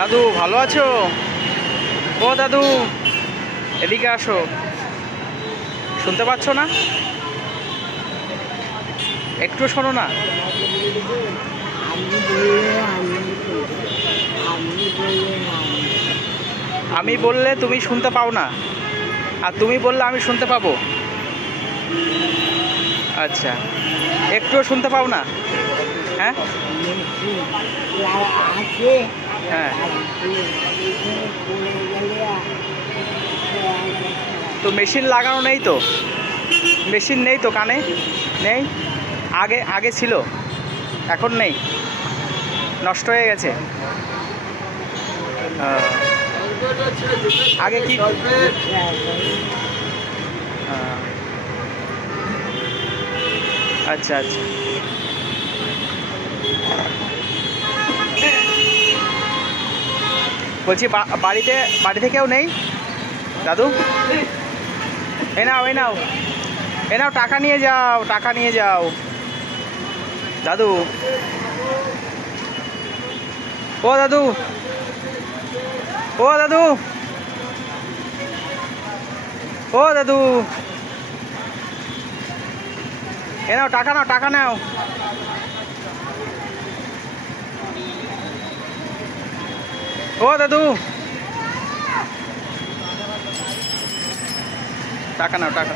দাদু ভালো আছো? ও দাদু এদিকে আসো, শুনতে পাচ্ছ না? একটু শোনো না। আমি বললে তুমি শুনতে পাও না, আর তুমি বললে আমি শুনতে পাবো। আচ্ছা, একটুও শুনতে পাও না? হ্যাঁ হ্যাঁ, তো মেশিন লাগানো নেই তো? মেশিন নেই তো কানে? নেই? আগে আগে ছিল, এখন নেই, নষ্ট হয়ে গেছে। আগে কি আচ্ছা আচ্ছা, বলছি বাড়িতে কেউ নেই দাদু? এ নাও এ নাও এ নাও, টাকা নিয়ে যাও, টাকা নিয়ে যাও দাদু। ও দাদু, ও দাদু, ও দাদু, এ নাও টাকা, নাও টাকা নাও। ও দাদু, টাকা নাও, টাকা।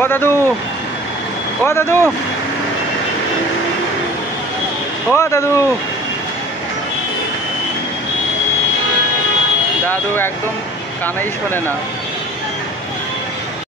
ও দাদু, ও দাদু, ও দাদু। দাদু একদম কানেই শোনে না।